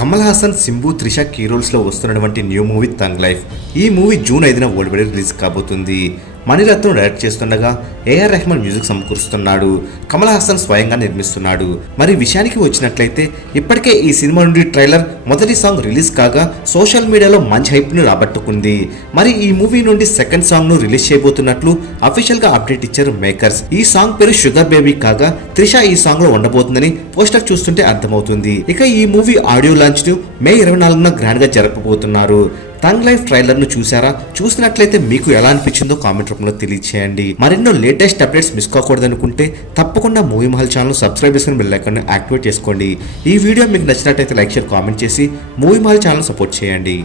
Kamal Haasan, Simbu, Trisha key roles లో వస్తున్నటువంటి new movie thug life. ఈ మూవీ జూన్ 5న వరల్డ్ వైడ్ రిలీజ్ కాబోతుంది. మణిరత్నం డైరెక్ట్ చేస్తుండగా ఏఆర్ రెహమాన్ మ్యూజిక్ సమకూరుస్తున్నాడు. కమల్ హాసన్ స్వయంగా నిర్మిస్తున్నాడు. మరి విషయానికి వచ్చినట్లయితే ఇప్పటికే ఈ సినిమా నుండి ట్రైలర్ మొదటి సాంగ్ రిలీజ్ కాగా సోషల్ మీడియాలో మంచి హైప్ ను రాబట్టుకుంది. మరి ఈ మూవీ నుండి సెకండ్ సాంగ్ ను రిలీజ్ చేయబోతున్నట్లు అఫీషియల్ గా అప్డేట్ ఇచ్చారు మేకర్స్. ఈ సాంగ్ పేరు షుగర్ బేబీ కాగా త్రిష ఈ సాంగ్ లో ఉండబోతుందని పోస్టర్ చూస్తుంటే అర్థమవుతుంది. ఇక ఈ మూవీ ఆడియో లాంచ్ ను మే 24న గ్రాండ్ గా జరపబోతున్నారు. తంగ్ లైఫ్ ట్రైలర్ ను చూసారా? చూసినట్లయితే మీకు ఎలా అనిపించిందో కామెంట్ రూపంలో తెలియచేయండి. మరెన్నో లేటెస్ట్ అప్డేట్స్ మిస్ కాకూడదు అనుకుంటే తప్పకుండా మూవీ మహల్ ఛానల్ సబ్స్క్రైబ్ చేసుకుని బెల్ ఐకాన్ యాక్టివేట్ చేసుకోండి. ఈ వీడియో మీకు నచ్చినట్లయితే లైక్ షేర్ కామెంట్ చేసి మూవీ మహల్ ఛానల్ సపోర్ట్ చేయండి.